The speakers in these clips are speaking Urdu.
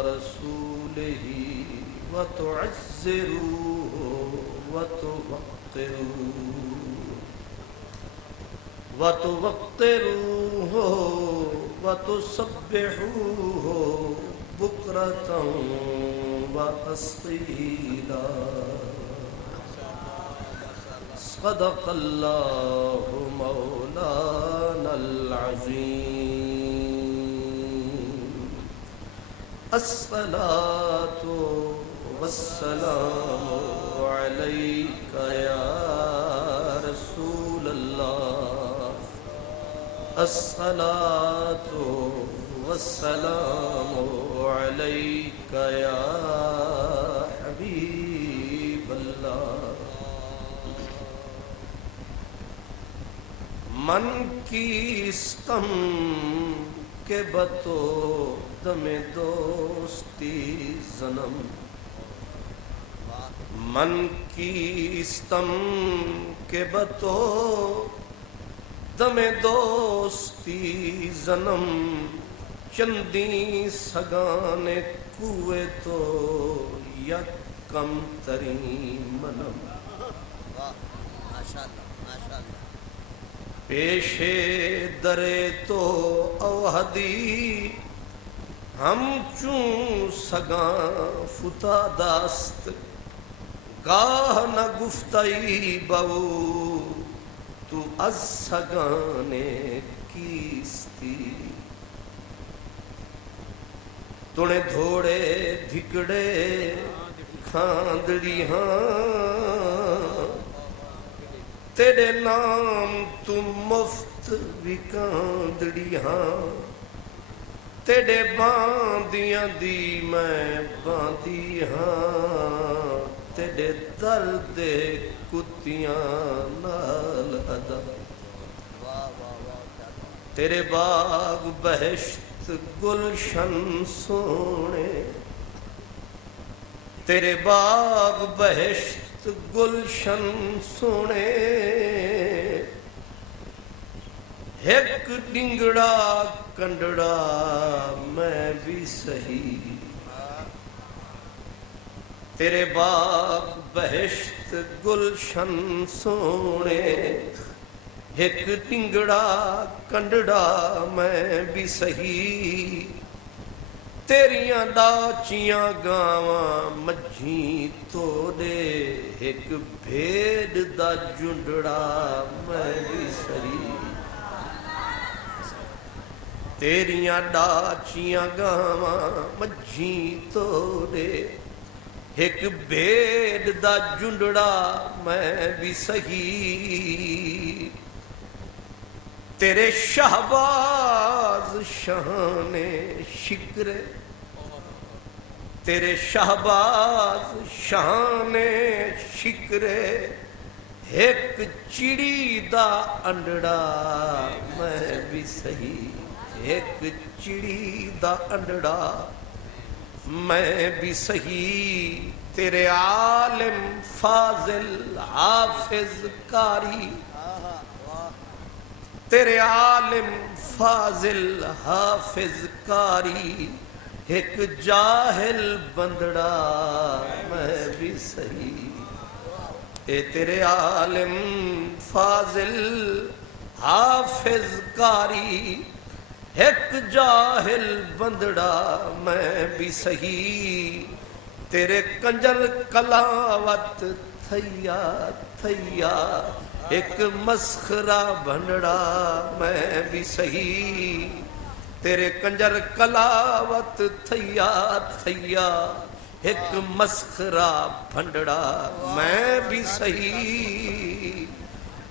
ورسوله وتعزروه وتوقروه وتسبحوه بكرة وأصيلا صدق الله مولانا العظيم. الصلاة والسلام عليك يا رسول الله. الصلاة والسلام عليك يا حبيب الله. من کیستم کے بتو دم دوستی زنم. من کیستم کے بتو دم دوستی زنم. چندی سگانے کوئے تو یک کم ترین منم. پیشے درے تو اوہدی ہم چون سگاں فتا داست. گاہ نہ گفتائی بہو تو از سگانے کیستی. تونے دھوڑے دھکڑے کھاندڑی ہاں. تیرے نام تم مفت وکاندڑی ہاں. تیرے باندیاں دی میں باندی ہاں. تیرے درد کتیاں نال ادا. تیرے باغ بہشت گلشن سونے. تیرے باغ بہشت گلشن سونے. ایک ڈنگڑا کنڈڑا میں بھی سہی. تیرے باغ بہشت گلشن سونے. ایک ڈنگڑا کنڈڑا میں بھی سہی. تیریاں ڈاچیاں گاواں مجھیں تو دے. ایک بھیڑ دا جنڈڑا میں بھی سہی. تیریاں ڈاچیاں گاواں مجھیں تو دے. ایک بھیڑ دا جنڈڑا میں بھی سہی. تیرے شہباز شان شکرے. تیرے شہباز شان شکرے. ایک چڑی دا انڈڑا میں بھی سہی. ایک چڑی دا انڈڑا میں بھی سہی. تیرے عالم فاضل حافظ کاری. تیرے عالم فاضل حافظ کاری. ایک جاہل بندڑا میں بھی سہی. اے تیرے عالم فاضل حافظ کاری. ایک جاہل بندڑا میں بھی سہی. تیرے کنجر کلاوت تھیا تھیا. ایک مسخرہ بھنڈڑا میں بھی سہی. تیرے کنجر کلاوت تھیا تھیا. ایک مسخرہ بھنڈڑا میں بھی سہی.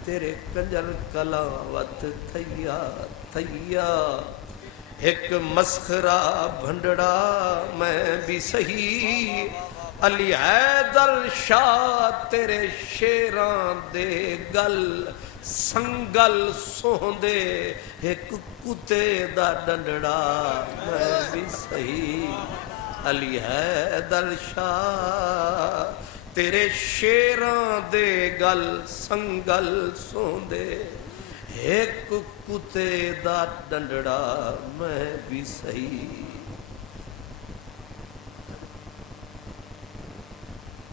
تیرے کنجر کلاوت تھیا تھیا. ایک مسخرہ بھنڈڑا میں بھی سہی. علی حیدر شاہ تیرے شیران دے گل سنگل سوندے. ایک کتے دا ڈنڈڑا میں بھی سہی. علی حیدر شاہ تیرے شیران دے گل سنگل سوندے. ایک کتے دا ڈنڈڑا میں بھی سہی.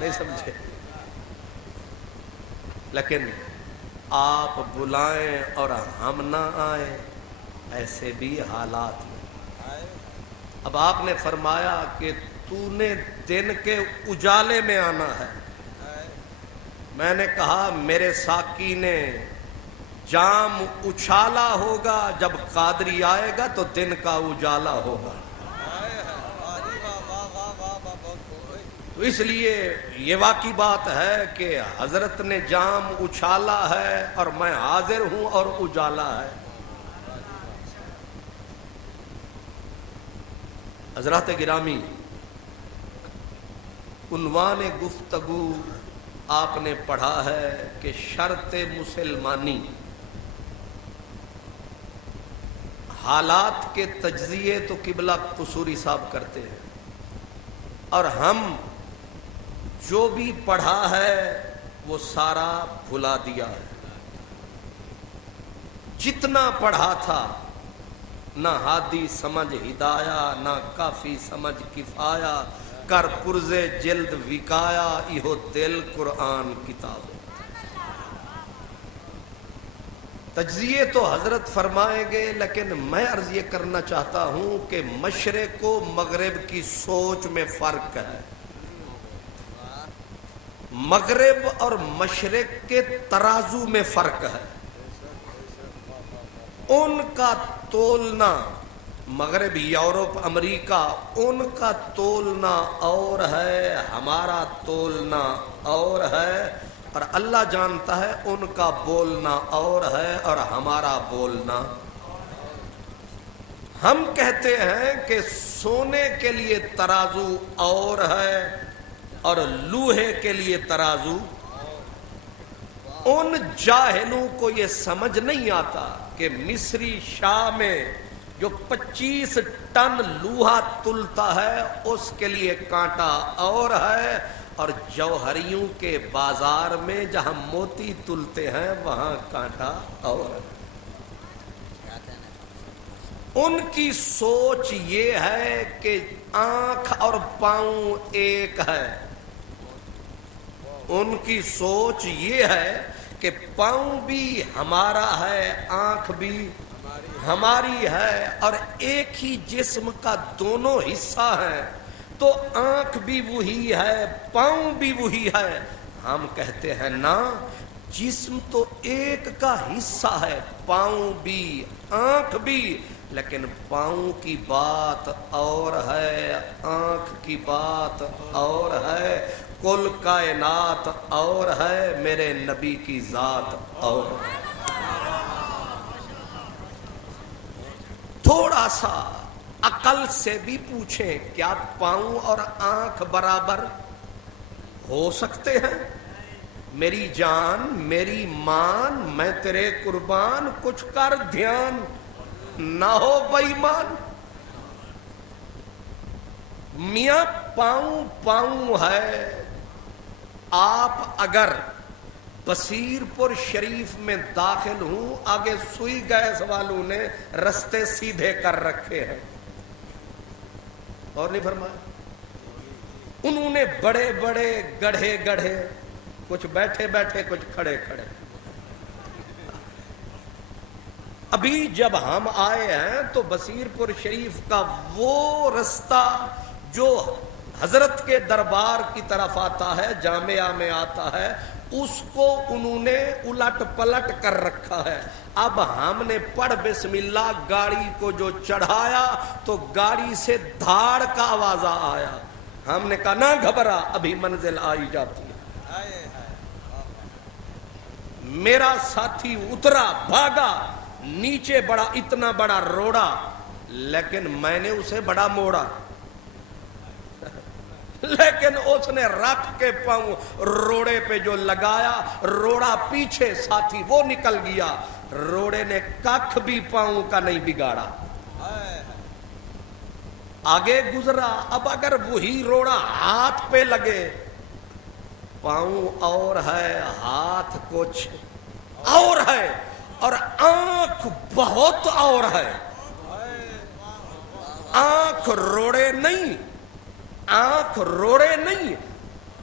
نہیں سمجھے؟ لیکن آپ بلائیں اور ہم نہ آئیں، ایسے بھی حالات میں۔ اب آپ نے فرمایا کہ تو نے دن کے اجالے میں آنا ہے۔ میں نے کہا میرے ساقی نے جام اچھالا ہوگا، جب قادری آئے گا تو دن کا اجالا ہوگا۔ تو اس لیے یہ واقعی بات ہے کہ حضرت نے جام اچھالا ہے اور میں حاضر ہوں اور اجالا ہے۔ حضرات گرامی، عنوان گفتگو آپ نے پڑھا ہے کہ شرط مسلمانی، حالات کے تجزیے تو قبلہ قصوری صاحب کرتے ہیں، اور ہم جو بھی پڑھا ہے وہ سارا بھلا دیا ہے۔ جتنا پڑھا تھا، نہ ہادی سمجھ ہدایا، نہ کافی سمجھ کفایا، کر پرزے جلد وکایا، ایہو دل قرآن کتاب۔ تجزیے تو حضرت فرمائیں گے، لیکن میں عرض یہ کرنا چاہتا ہوں کہ مشرق و مغرب کی سوچ میں فرق ہے۔ مغرب اور مشرق کے ترازو میں فرق ہے۔ ان کا تولنا، مغرب، یورپ، امریکہ، ان کا تولنا اور ہے، ہمارا تولنا اور ہے، اور اللہ جانتا ہے ان کا بولنا اور ہے اور ہمارا بولنا۔ ہم کہتے ہیں کہ سونے کے لیے ترازو اور ہے اور لوہے کے لیے ترازو۔ ان جاہلوں کو یہ سمجھ نہیں آتا کہ مصری شاہ میں جو 25 ٹن لوہا تلتا ہے اس کے لیے کانٹا اور ہے، اور جوہریوں کے بازار میں جہاں موتی تلتے ہیں وہاں کانٹا اور ہے۔ ان کی سوچ یہ ہے کہ آنکھ اور پاؤں ایک ہے۔ ان کی سوچ یہ ہے کہ پاؤں بھی ہمارا ہے، آنکھ بھی ہماری ہے، اور ایک ہی جسم کا دونوں حصہ ہیں، تو آنکھ بھی وہی ہے، پاؤں بھی وہی ہے۔ ہم کہتے ہیں نا، جسم تو ایک کا حصہ ہے، پاؤں بھی آنکھ بھی، لیکن پاؤں کی بات اور ہے، آنکھ کی بات اور ہے، کل کائنات اور ہے، میرے نبی کی ذات اور ہے۔ تھوڑا سا عقل سے بھی پوچھیں، کیا پاؤں اور آنکھ برابر ہو سکتے ہیں؟ میری جان، میری مان، میں تیرے قربان، کچھ کر دھیان، نہ ہو بے ایمان۔ میاں پاؤں پاؤں ہے۔ آپ اگر بصیر پور شریف میں داخل ہوں، آگے سوئی گیس والوں نے رستے سیدھے کر رکھے ہیں، اور نہیں فرمایا؟ انہوں نے بڑے بڑے گڑھے گڑھے، کچھ بیٹھے بیٹھے کچھ کھڑے کھڑے۔ ابھی جب ہم آئے ہیں تو بصیر پور شریف کا وہ رستہ جو حضرت کے دربار کی طرف آتا ہے، جامعہ میں آتا ہے، اس کو انہوں نے الٹ پلٹ کر رکھا ہے۔ اب ہم نے پڑھ بسم اللہ، گاڑی کو جو چڑھایا تو گاڑی سے دھاڑ کا آواز آیا۔ ہم نے کہا نہ گھبرا، ابھی منزل آئی جاتی ہے۔ میرا ساتھی اترا، بھاگا، نیچے بڑا اتنا بڑا روڑا، لیکن میں نے اسے بڑا موڑا، لیکن اس نے رکھ کے پاؤں روڑے پہ جو لگایا، روڑا پیچھے، ساتھی وہ نکل گیا، روڑے نے ککھ بھی پاؤں کا نہیں بگاڑا، آگے گزرا۔ اب اگر وہی روڑا ہاتھ پہ لگے، پاؤں اور ہے، ہاتھ کچھ اور ہے، اور آنکھ بہت اور ہے۔ آنکھ روڑے نہیں، آنکھ روڑے نہیں،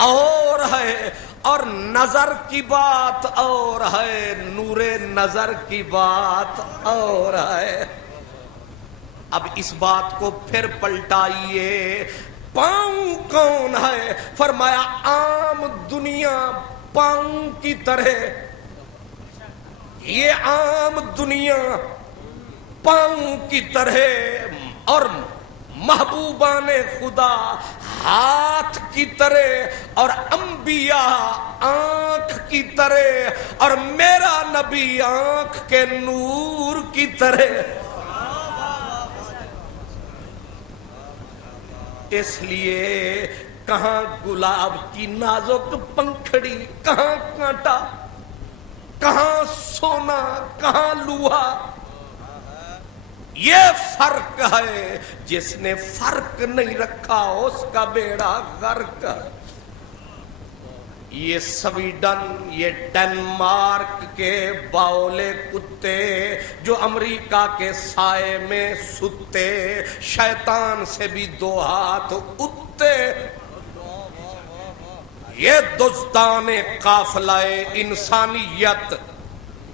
اور ہے اور نظر کی بات اور ہے، نور نظر کی بات اور ہے۔ اب اس بات کو پھر پلٹائیے، پاؤں کون ہے؟ فرمایا عام دنیا پاؤں کی طرح، یہ عام دنیا پاؤں کی طرح، اور محبوبان خدا ہاتھ کی طرح، اور انبیاء آنکھ کی طرح، اور میرا نبی آنکھ کے نور کی طرح۔ اس لیے کہاں گلاب کی نازک پنکھڑی، کہاں کانٹا، کہاں سونا، کہاں لوہا، یہ فرق ہے۔ جس نے فرق نہیں رکھا اس کا بیڑا غرق ہے۔ یہ سویڈن، یہ ڈنمارک کے باولے کتے جو امریکہ کے سائے میں ستے، شیطان سے بھی دو ہاتھ اٹھتے، یہ دزدان قافلہ انسانیت،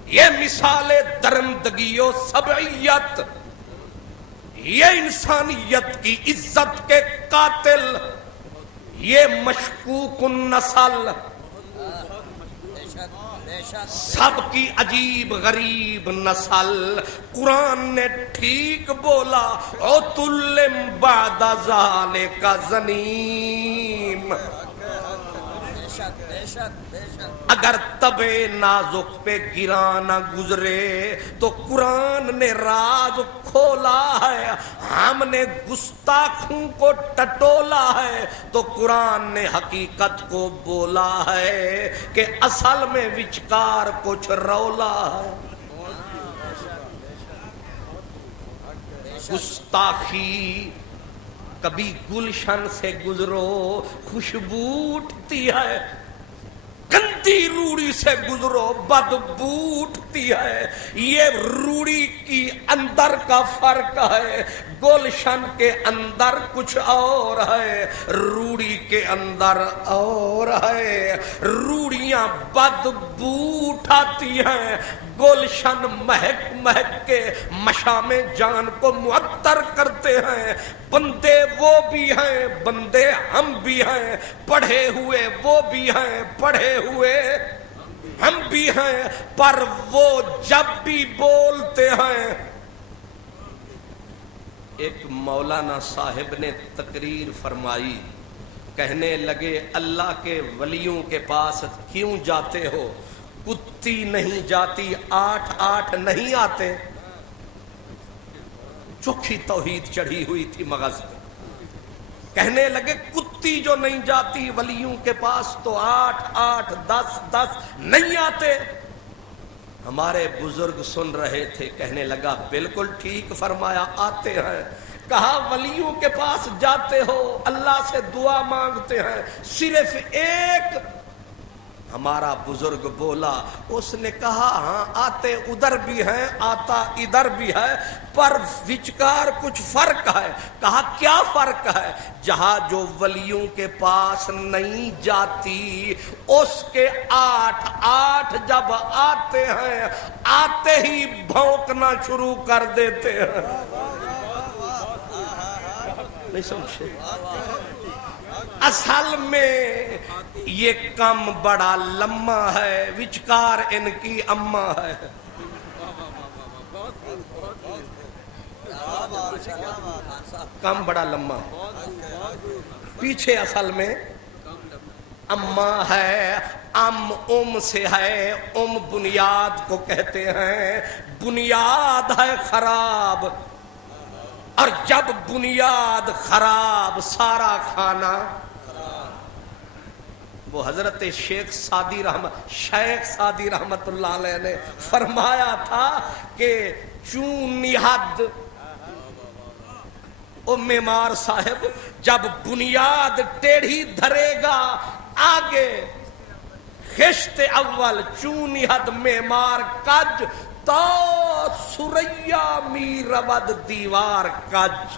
یہ مثال درندگی و سبعیت، یہ انسانیت کی عزت کے قاتل، یہ مشکوک النسل، سب کی عجیب غریب نسل۔ قرآن نے ٹھیک بولا، عتل بعد ذالک زنیم۔ اگر طبع نازک پہ گرا نہ گزرے تو قرآن نے راز کھولا ہے، ہم نے گستاخوں کو ٹٹولا ہے تو قرآن نے حقیقت کو بولا ہے کہ اصل میں وچکار کچھ رولا ہے۔ گستاخی، کبھی گلشن سے گزرو خوشبو اٹھتی ہے، گندی روڑی سے گزرو بدبو اٹھتی ہے۔ یہ روڑی کی اندر کا فرق ہے، گلشن کے اندر کچھ اور ہے، روڑی کے اندر اور ہے۔ روڑیاں بدبو اٹھاتی ہیں، گلشن مہک مہک کے مشام جان کو معطر کرتے ہیں۔ بندے وہ بھی ہیں، بندے ہم بھی ہیں، پڑھے ہوئے وہ بھی ہیں، پڑھے ہوئے ہم بھی ہیں، پر وہ جب بھی بولتے ہیں۔ ایک مولانا صاحب نے تقریر فرمائی، کہنے لگے اللہ کے ولیوں کے پاس کیوں جاتے ہو؟ کتی نہیں جاتی، 8 نہیں آتے۔ چوکھی توحید چڑھی ہوئی تھی مغز پہ۔ کہنے لگے کتی جو نہیں جاتی ولیوں کے پاس تو 8 10 نہیں آتے۔ ہمارے بزرگ سن رہے تھے، کہنے لگا بالکل ٹھیک فرمایا، آتے ہیں۔ کہا ولیوں کے پاس جاتے ہو، اللہ سے دعا مانگتے ہیں، صرف ایک؟ ہمارا بزرگ بولا، اس نے کہا ہاں آتے ادھر بھی ہیں، آتا ادھر بھی ہے، پر وچکار کچھ فرق ہے۔ کہا کیا فرق ہے؟ جہاں جو ولیوں کے پاس نہیں جاتی اس کے 8 جب آتے ہیں، آتے ہی بھونکنا شروع کر دیتے ہیں۔ نہیں سمجھے؟ اصل میں یہ کم بڑا لمحہ ہے، وچکار ان کی اماں ہے۔ کم بڑا لمحہ، پیچھے اصل میں اماں ہے، ام سے ہے، بنیاد کو کہتے ہیں۔ بنیاد ہے خراب، اور جب بنیاد خراب سارا کھانا۔ وہ حضرت شیخ سعدی رحمت اللہ علیہ نے فرمایا تھا کہ چون نہاد معمار صاحب جب بنیاد ٹیڑھی دھرے گا آگے خشت اول چون نہاد معمار کج تو سریا می رود دیوار کج۔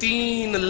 3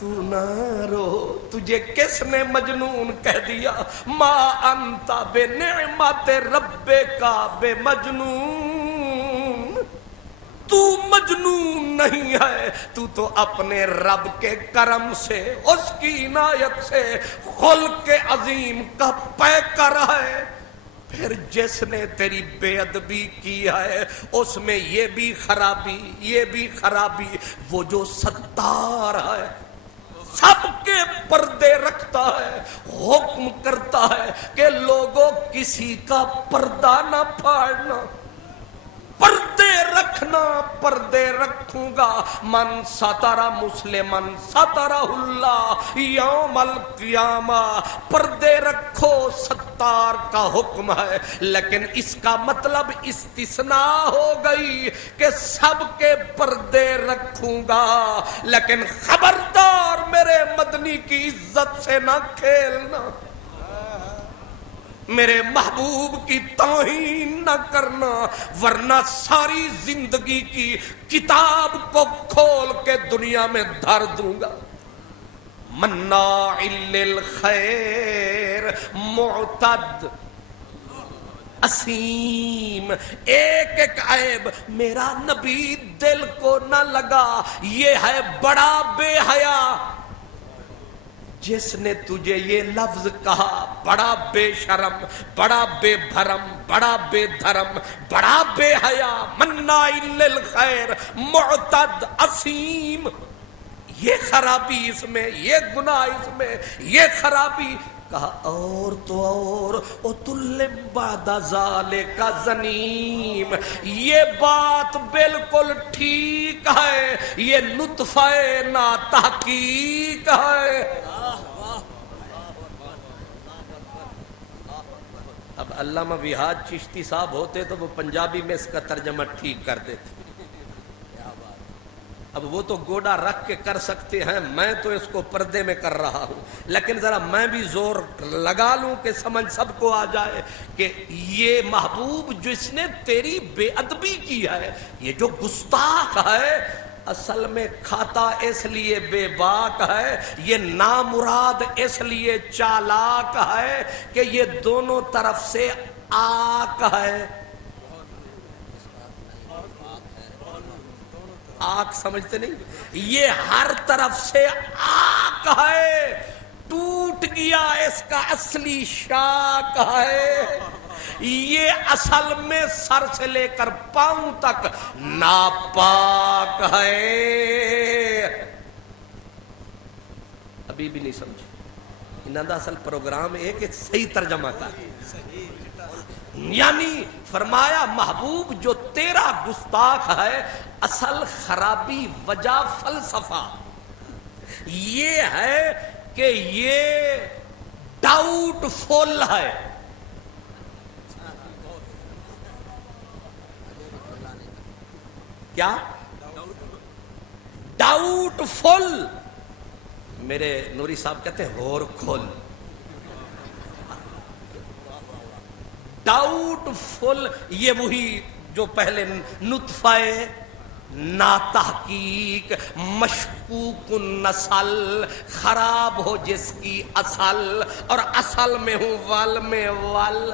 تو نہ رو، تجھے کس نے مجنون کہہ دیا؟ ما انت بنعمت ربک بے مجنون، تو مجنون نہیں ہے، تو تو اپنے رب کے کرم سے، اس کی عنایت سے خلق عظیم کا پیکر ہے۔ پھر جس نے تیری بے ادبی کی ہے اس میں یہ بھی خرابی، یہ بھی خرابی، وہ جو ستار ہے، سب کے پردے رکھتا ہے، حکم کرتا ہے کہ لوگوں کسی کا پردہ نہ پھاڑنا، پردے رکھنا، پردے رکھوں گا۔ من ستر مسلمن سترہ اللہ یوم القیامہ، پردے رکھو، ستار کا حکم ہے، لیکن اس کا مطلب استثناء ہو گئی کہ سب کے پردے رکھوں گا، لیکن خبردار میرے مدنی کی عزت سے نہ کھیلنا، میرے محبوب کی توہین نہ کرنا، ورنہ ساری زندگی کی کتاب کو کھول کے دنیا میں دھر دوں گا۔ مناع للخیر معتد اسیم، ایک ایک عیب میرا نبی دل کو نہ لگا، یہ ہے بڑا بے حیا۔ جس نے تجھے یہ لفظ کہا بڑا بے شرم، بڑا بے بھرم، بڑا بے دھرم، بڑا بے حیا، مناع للخیر معتد اسیم، یہ خرابی اس میں، یہ گناہ اس میں، یہ خرابی، کہا اور تو اور اتل بعد ذالک زنیم، یہ بات بالکل ٹھیک ہے، یہ نطفہ ناتحقیق ہے۔ اب علامہ وہاد چشتی صاحب ہوتے تو وہ پنجابی میں اس کا ترجمہ ٹھیک کر دیتے، اب وہ تو گوڑا رکھ کے کر سکتے ہیں، میں تو اس کو پردے میں کر رہا ہوں، لیکن ذرا میں بھی زور لگا لوں کہ سمجھ سب کو آ جائے کہ یہ محبوب جس نے تیری بے ادبی کی ہے، یہ جو گستاخ ہے، اصل میں کھاتا اس لیے بے باک ہے، یہ نامراد اس لیے چالاک ہے کہ یہ دونوں طرف سے آک ہے۔ آگ سمجھتے نہیں، یہ ہر طرف سے آگ ہے، ٹوٹ گیا اس کا اصلی شاک ہے، یہ اصل میں سر سے لے کر پاؤں تک ناپاک ہے۔ ابھی بھی نہیں سمجھے، انہاں دا اصل پروگرام ایک صحیح ترجمہ کر، یعنی فرمایا محبوب جو تیرا گستاخ ہے، اصل خرابی وجہ فلسفہ یہ ہے کہ یہ ڈاؤٹ فل ہے۔ کیا ڈاؤٹ فل؟ میرے نوری صاحب کہتے ہیں ہور کھول، ڈاؤٹ فل یہ وہی جو پہلے نطفہ ناتحقیق، مشکوک النسل، خراب ہو جس کی اصل، اور اصل میں ہوں ول میں ول۔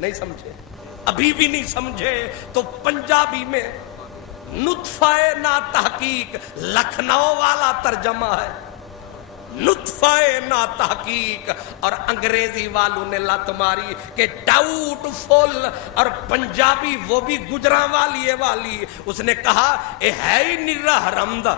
نہیں سمجھے؟ ابھی بھی نہیں سمجھے تو پنجابی میں نطفہ ناتحقیق لکھنؤ والا ترجمہ ہے، نطفہ ناتحقیق، اور انگریزی والوں نے لت ماری کہ ڈاؤٹ فل، اور پنجابی وہ بھی گجراں والی اس نے کہا اے ہے ہی نرا حرام دا۔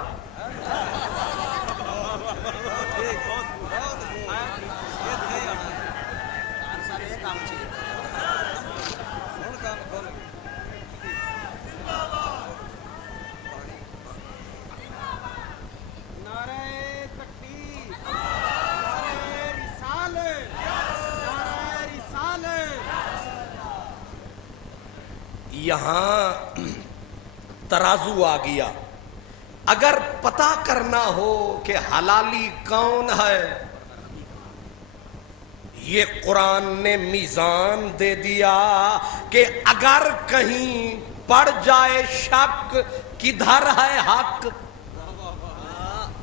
یہاں ترازو آ گیا، اگر پتہ کرنا ہو کہ حلالی کون ہے، یہ قرآن نے میزان دے دیا کہ اگر کہیں پڑ جائے شک کدھر ہے حق،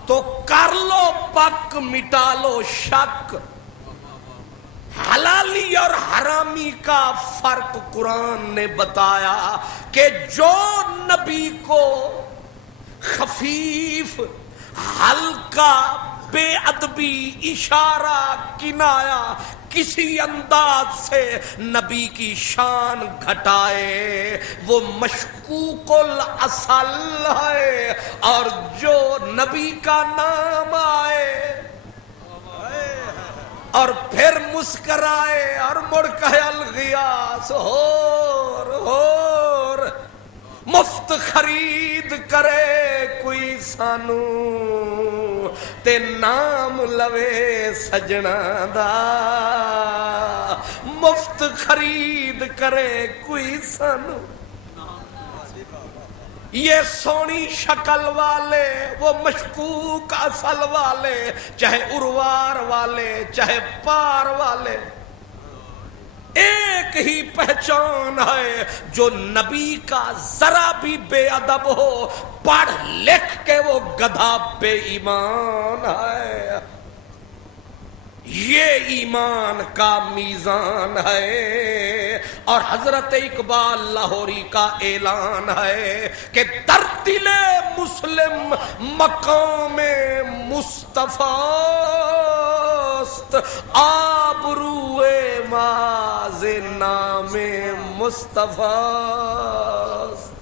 تو کر لو پک مٹا لو شک. حلالی اور حرامی کا فرق قرآن نے بتایا کہ جو نبی کو خفیف ہلکا بے ادبی اشارہ کنایا کسی انداز سے نبی کی شان گھٹائے وہ مشکوک الاصل ہے، اور جو نبی کا نام آئے اور پھر مسکرائے اور مڑ کہے الغیاث ہور مفت خرید کرے کوئی سانو تے نام لوے سجنا دا، مفت خرید کرے کوئی سانو. یہ سونی شکل والے وہ مشکوک اصل والے، چاہے اروار والے چاہے پار والے، ایک ہی پہچان ہے. جو نبی کا ذرا بھی بے ادب ہو پڑھ لکھ کے وہ گدھا بے ایمان ہے. یہ ایمان کا میزان ہے. اور حضرت اقبال لاہوری کا اعلان ہے کہ در دل مسلم مقام مصطفیٰ است، آبروئے ماز نام مصطفیٰ است.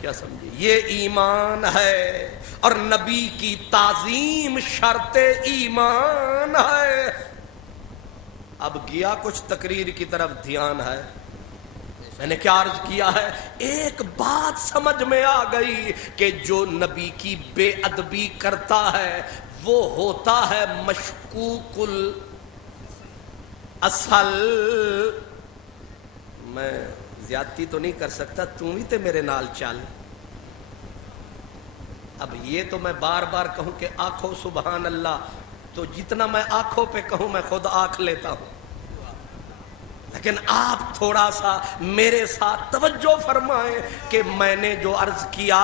کیا سمجھے؟ یہ ایمان ہے اور نبی کی تعظیم شرط ایمان ہے. اب گیا کچھ تقریر کی طرف دھیان ہے. میں نے کیا عرض کیا ہے؟ ایک بات سمجھ میں آ گئی کہ جو نبی کی بے ادبی کرتا ہے وہ ہوتا ہے مشکوک الاصل. میں زیادتی تو نہیں کر سکتا، تم ہی تے میرے نال چل. اب یہ تو میں بار بار کہوں کہ آنکھوں سبحان اللہ، تو جتنا میں آنکھوں پہ کہوں میں خود آنکھ لیتا ہوں. لیکن آپ تھوڑا سا میرے ساتھ توجہ فرمائیں کہ میں نے جو عرض کیا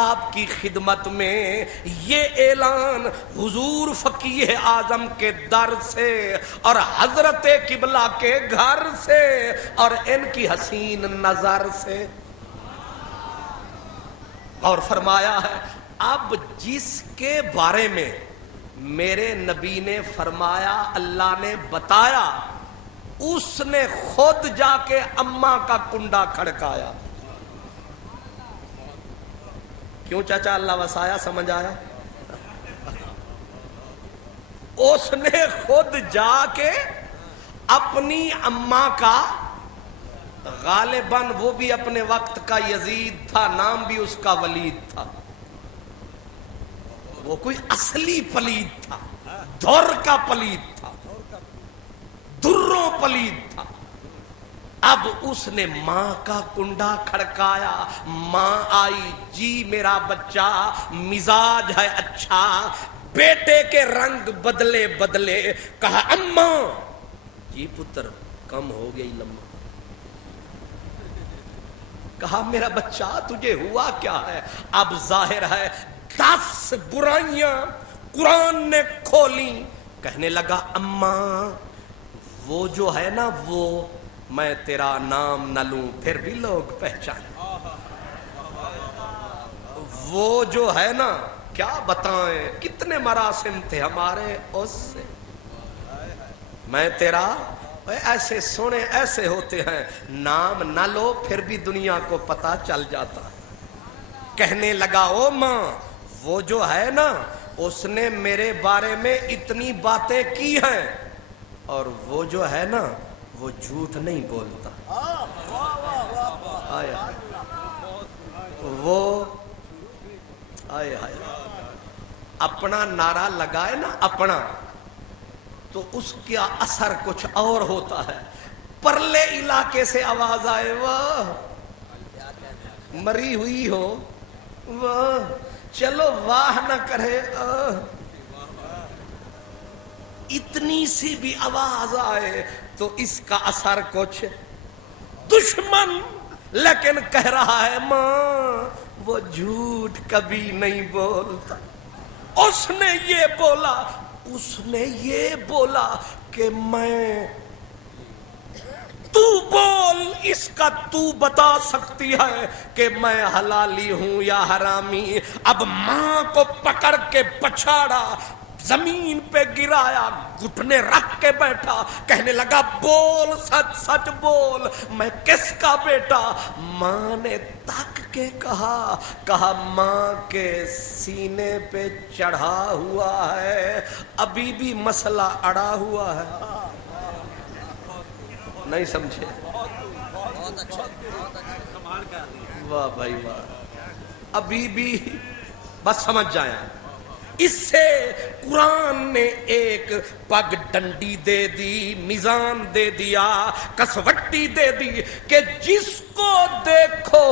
آپ کی خدمت میں، یہ اعلان حضور فقیہ اعظم کے در سے اور حضرت قبلہ کے گھر سے اور ان کی حسین نظر سے. اور فرمایا ہے اب جس کے بارے میں میرے نبی نے فرمایا، اللہ نے بتایا، اس نے خود جا کے اماں کا کنڈا کھڑکایا. کیوں چاچا اللہ وسایا؟ سمجھ آیا؟ اس نے خود جا کے اپنی اماں کا، غالباً وہ بھی اپنے وقت کا یزید تھا، نام بھی اس کا ولید تھا، وہ کوئی اصلی پلید تھا، دور کا پلید تھا، دروں پلید تھا. اب اس نے ماں کا کنڈا کھڑکایا، ماں آئی، جی میرا بچہ مزاج ہے اچھا، بیٹے کے رنگ بدلے بدلے، کہا اماں. جی پتر کم ہو گئی لمبا. کہا میرا بچہ تجھے ہوا کیا ہے؟ اب ظاہر ہے 10 برائیاں قرآن نے کھولی. کہنے لگا اماں وہ جو ہے نا، وہ میں تیرا نام نہ لوں پھر بھی لوگ پہچانے، وہ جو ہے نا، کیا بتائیں کتنے مراسم تھے ہمارے اس سے، میں تیرا، ایسے سونے ایسے ہوتے ہیں، نام نہ لو پھر بھی دنیا کو پتا چل جاتا ہے. کہنے لگا او ماں وہ جو ہے نا، اس نے میرے بارے میں اتنی باتیں کی ہیں، اور وہ جو ہے نا وہ جھوٹ نہیں بولتا. وہ اپنا نعرہ لگائے نا اپنا، تو اس کا اثر کچھ اور ہوتا ہے. پرلے علاقے سے آواز آئے واہ مری ہوئی ہو، واہ چلو واہ نہ کرے، اتنی سی بھی آواز آئے تو اس کا اثر کچھ. دشمن لیکن کہہ رہا ہے ماں وہ جھوٹ کبھی نہیں بولتا. اس نے یہ بولا کہ میں تو بول اس کا تو بتا سکتی ہے کہ میں حلالی ہوں یا حرامی. اب ماں کو پکڑ کے پچھاڑا, زمین پہ گرایا, گھٹنے رکھ کے بیٹھا, کہنے لگا بول سچ سچ بول, میں کس کا بیٹا. ماں نے تک کے کہا ماں کے سینے پہ چڑھا ہوا ہے, ابھی بھی مسئلہ اڑا ہوا ہے. نہیں سمجھے؟ واہ بھائی واہ, ابھی بھی بس سمجھ جائیں. اس سے قرآن نے ایک پگ ڈنڈی دے دی, میزان دے دیا, کسوٹی دے دی کہ جس کو دیکھو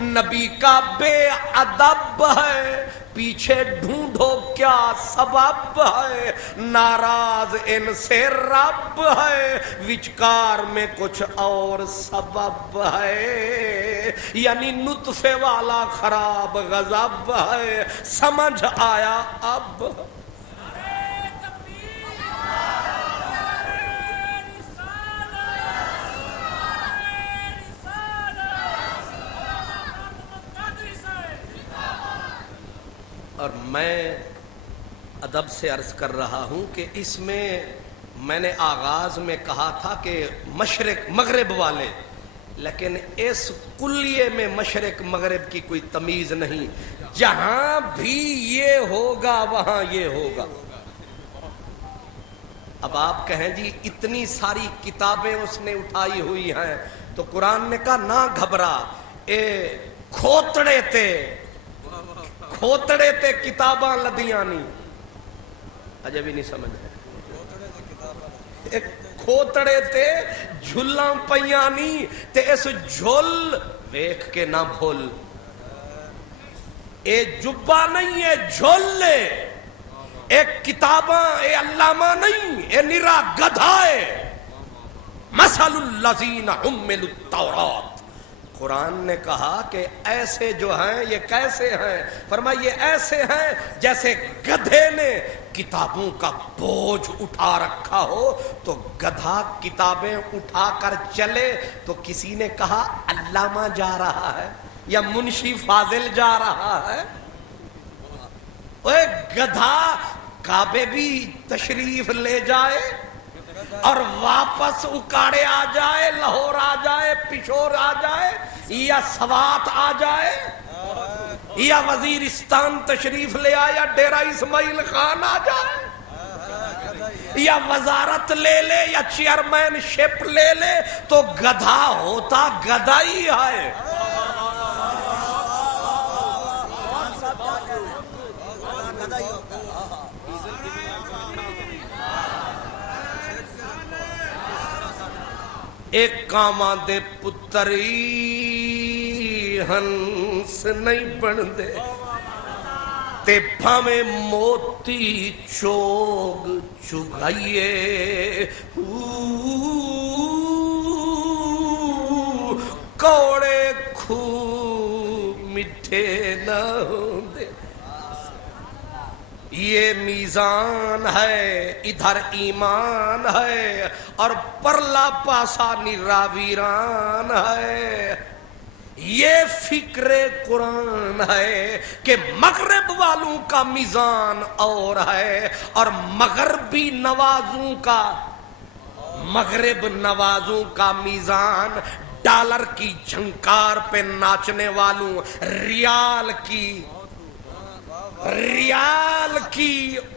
نبی کا بے ادب ہے, پیچھے ڈھونڈو کیا سبب ہے, ناراض ان سے رب ہے, وچکار میں کچھ اور سبب ہے, یعنی نطفے والا خراب غضب ہے. سمجھ آیا اب؟ اور میں ادب سے عرض کر رہا ہوں کہ اس میں نے آغاز میں کہا تھا کہ مشرق مغرب والے, لیکن اس کلیے میں مشرق مغرب کی کوئی تمیز نہیں. جہاں بھی یہ ہوگا وہاں یہ ہوگا. اب آپ کہیں جی اتنی ساری کتابیں اس نے اٹھائی ہوئی ہیں, تو قرآن نے کہا نہ گھبرا, اے کھوتڑے تے کتاباں لدیانی. اجے بھی نہیں سمجھ, کھوتڑے تے جھلاں پیانی, تے اس جھل ویکھ کے نہ بھول. اے جبا نہیں, اے جھل, اے کتاباں, اے علامہ نہیں, اے نرا گدھا ہے. مثل الذین حملوا التوراۃ, قرآن نے کہا کہ ایسے جو ہیں یہ کیسے ہیں, فرمایا یہ ایسے ہیں جیسے گدھے نے کتابوں کا بوجھ اٹھا رکھا ہو. تو گدھا کتابیں اٹھا کر چلے تو کسی نے کہا علامہ جا رہا ہے یا منشی فاضل جا رہا ہے. اے گدھا کعبے بھی تشریف لے جائے اور واپس اکاڑے آ جائے, لاہور آ جائے, پشور آ جائے, یا سوات آ جائے, یا وزیرستان تشریف لے آئے, یا ڈیرہ اسماعیل خان آ جائے, یا وزارت لے لے, یا چیئرمین شپ لے لے, تو گدھا ہوتا گدھا ہی ہے. ایک کاما دے پتری ہنس نہیں بن دے, تے بھامے موتی چوگ چگائیے, کوڑے کھو مٹھے نہ ہوندے. یہ میزان ہے, ادھر ایمان ہے, اور پرلا پاسا نرا ویران ہے. یہ فکر قرآن ہے کہ مغرب والوں کا میزان اور ہے, اور مغربی نوازوں کا, مغرب نوازوں کا میزان ڈالر کی جھنکار پہ ناچنے والوں, ریال کی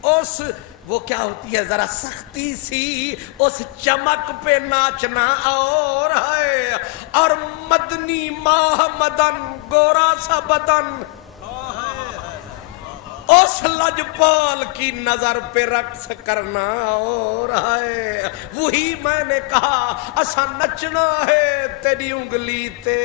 اس وہ کیا ہوتی ہے ذرا سختی سی, اس چمک پہ ناچنا اور ہے. اور مدنی ماہ مدن گورا سا بدن, اس لجپال کی نظر پہ رقص کرنا اور ہے. وہی میں نے کہا اسا نچنا ہے تیری انگلی تے,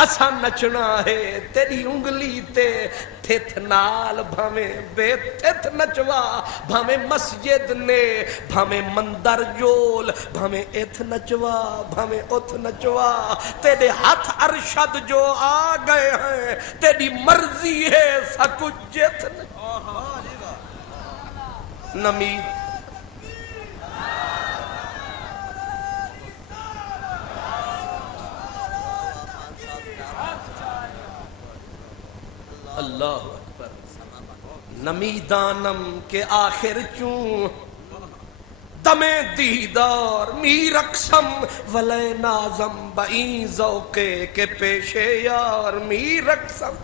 اسا نچنا ہے تیری انگلی تے تھت نال بھاویں بے تھت نچوا بھاویں مسجد نے بھاویں مندر جول بھاویں ایتھ نچوا بھاویں اتھ نچوا تیرے ہاتھ ارشد جو آ گئے ہیں تیری مرضی ہے سکجت نمی اللہ اکبر نمی دانم کے آخر چوں دم دیدار می رقصم ولے نازم بئیں ذوقے کے پیشے یار می رقصم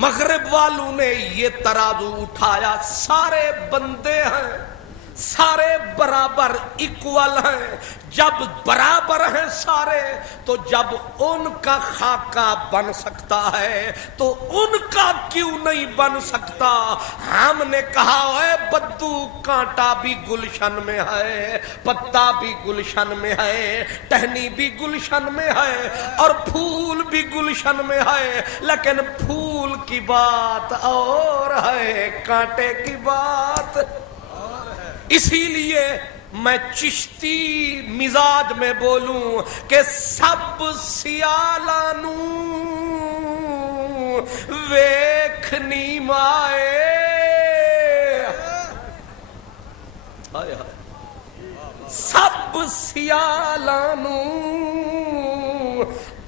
مغرب والوں نے یہ ترازو اٹھایا سارے بندے ہیں سارے برابر ایکول ہیں جب برابر ہیں سارے تو جب ان کا خاکہ بن سکتا ہے تو ان کا کیوں نہیں بن سکتا ہم نے کہا اے بدو کانٹا بھی گلشن میں ہے پتا بھی گلشن میں ہے ٹہنی بھی گلشن میں ہے اور پھول بھی گلشن میں ہے لیکن پھول کی بات اور ہے کانٹے کی بات اسی لیے میں چشتی مزاج میں بولوں کہ سب سیالانوں ویکھنی مائے سب سیالانوں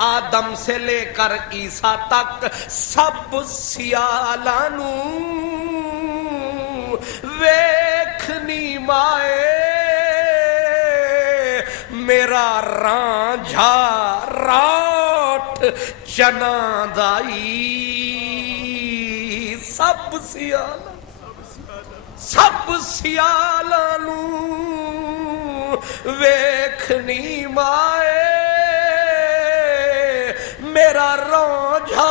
آدم سے لے کر عیسیٰ تک سب سیالانوں ویکھنی مائے میرا رانجھا راٹھ چنا دائی سب سیالانوں ویکھنی مائے میرا رانجھا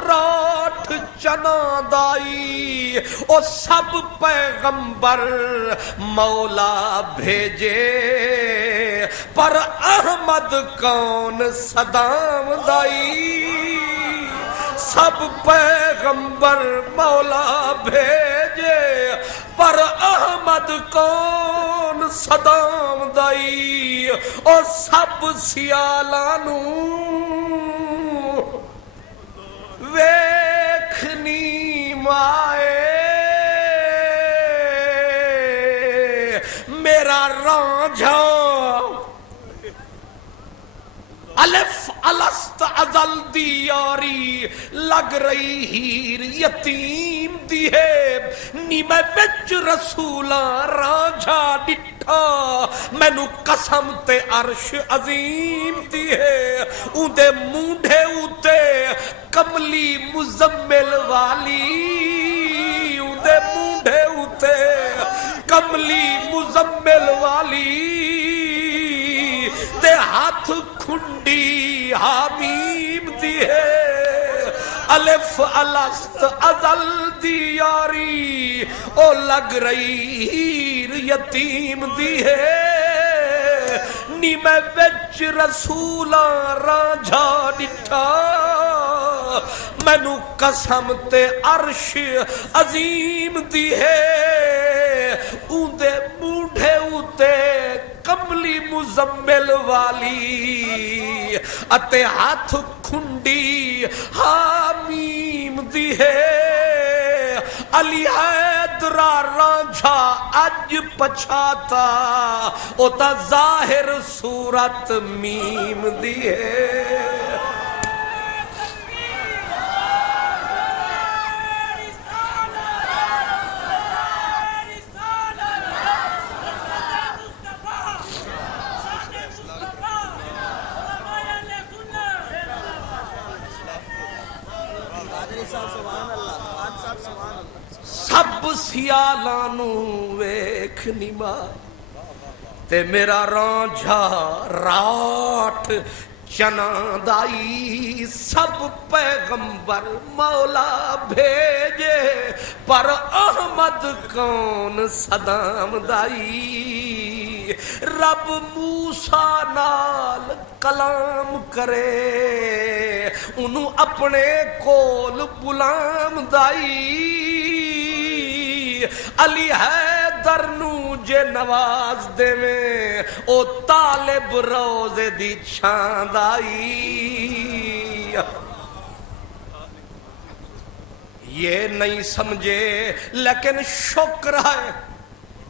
راٹھ چنا دائی او سب پیغمبر مولا بھیجے پر احمد کون صدام دائی سب پیغمبر مولا بھیجے پر احمد کون صدام دائی او سب سیالانوں ویکھنی مائے میرا رانجھا الف الست ازل دی یاری لگ رہی ہیر یتیم دی ہے نی میں وچ رسولاں رانجھا ڈٹھا مینو قسم تے عرش عظیم دی ہے اودے مونڈھے اوتے کملی مزمل والی اودے مونڈھے اوتے کملی مزمل والی تے ہاتھ کھنڈی حامیم دی ہے الف الست ازل دی یاری او لگ رہی ہیر یتیم دی ہے نی میں وچ رسولاں رانجھا ڈٹھا مینو قسم تے عرش عظیم دی ہے اوندے مونڈھے اوتے کملی مزمل والی اتے ہاتھ کھنڈی حامیم دی ہے علی حیدرہ رانجھا اج پچھاتا او تا ظاہر صورت میم دی ہے سب سیالانوں ویکھنی مائے تے میرا رانجھا راٹھ چنا دائی سب پیغمبر مولا بھیجے پر احمد کون صدام دائی رب موسیٰ نال کلام کرے انہوں اپنے کول بلام دائی علی حیدر نو جے نواز دے میں او طالب روزے دی چھاندائی یہ نہیں سمجھے لیکن شکر ہے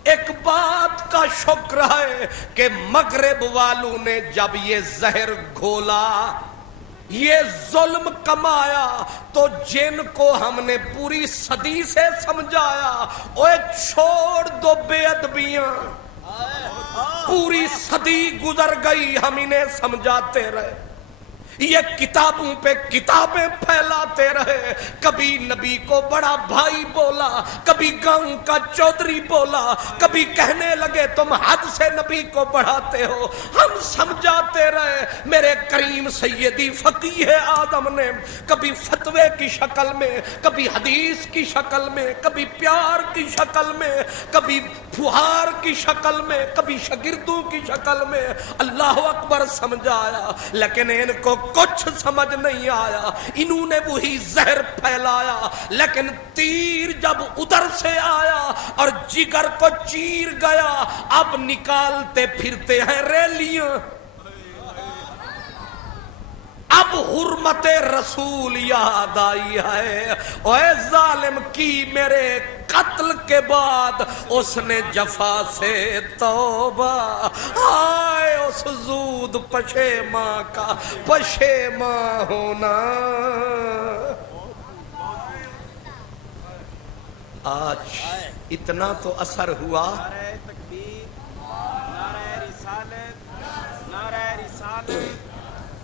ایک بات کا شکر ہے کہ مغرب والوں نے جب یہ زہر گھولا یہ ظلم کمایا تو جن کو ہم نے پوری صدی سے سمجھایا اوے چھوڑ دو بے ادبیاں پوری صدی گزر گئی ہم انہیں سمجھاتے رہے یہ کتابوں پہ کتابیں پھیلاتے رہے کبھی نبی کو بڑا بھائی بولا کبھی گاؤں کا چودھری بولا کبھی کہنے لگے تم حد سے نبی کو بڑھاتے ہو ہم سمجھاتے رہے میرے کریم سیدی فقیہ اعظم نے کبھی فتوے کی شکل میں کبھی حدیث کی شکل میں کبھی پیار کی شکل میں کبھی پھوہار کی شکل میں کبھی شاگردوں کی شکل میں اللہ اکبر سمجھایا لیکن ان کو کچھ سمجھ نہیں آیا انہوں نے وہی زہر پھیلایا لیکن تیر جب ادھر سے آیا اور جگر کو چیر گیا اب نکالتے پھرتے ہیں ریلیاں اب حرمت رسول یاد آئی ہے اے ظالم کی میرے قتل کے بعد اس نے جفا سے توبہ آئے اس زود پشیماں کا پشیماں ہونا آج اتنا تو اثر ہوا نعرہ تکبیر نعرہ رسالت نعرہ رسالت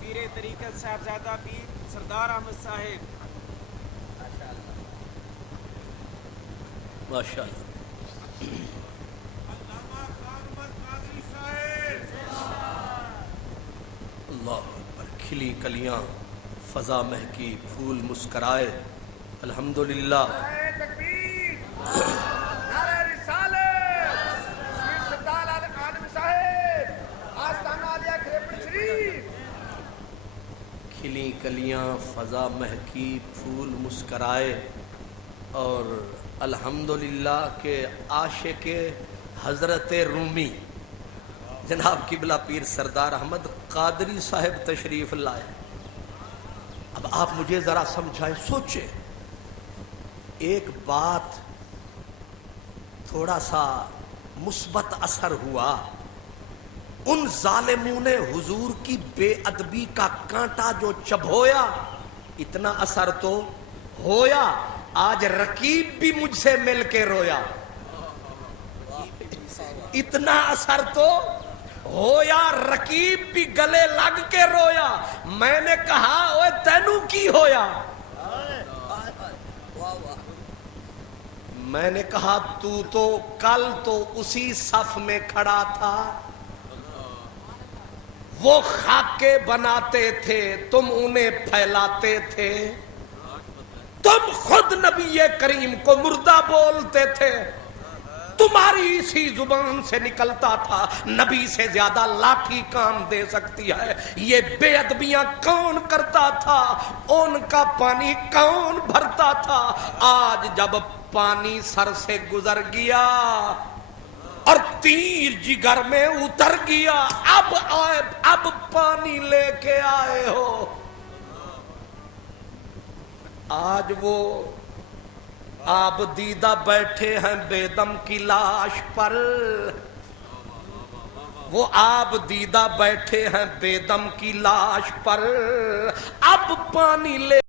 پیر طریقت صاحبزادہ پیر سردار احمد صاحب ماشاءاللہ اللہ اکبر کھلی کلیاں فضا مہکی پھول مسکرائے الحمدللہ کھلی کلیاں فضا مہکی پھول مسکرائے اور الحمدللہ کے عاشق حضرت رومی جناب قبلہ پیر سردار احمد قادری صاحب تشریف لائے اب آپ مجھے ذرا سمجھائیں سوچیں ایک بات تھوڑا سا مثبت اثر ہوا ان ظالموں نے حضور کی بے ادبی کا کانٹا جو چبھویا اتنا اثر تو ہویا آج رقیب بھی مجھ سے مل کے رویا اتنا اثر تو ہویا رقیب بھی گلے لگ کے رویا میں نے کہا اوے تینوں کی ہویا میں نے کہا تو کل تو اسی صف میں کھڑا تھا وہ خاکے بناتے تھے تم انہیں پھیلاتے تھے تم خود نبی کریم کو مردہ بولتے تھے تمہاری اسی زبان سے نکلتا تھا نبی سے زیادہ لاٹھی کام دے سکتی ہے یہ بے ادبیاں کون کرتا تھا ان کا پانی کون بھرتا تھا آج جب پانی سر سے گزر گیا اور تیر جگر میں اتر گیا اب پانی لے کے آئے ہو آج وہ آپ دیدہ بیٹھے ہیں بے دم کی لاش پر وہ آپ دیدہ بیٹھے ہیں بے دم کی لاش پر اب پانی لے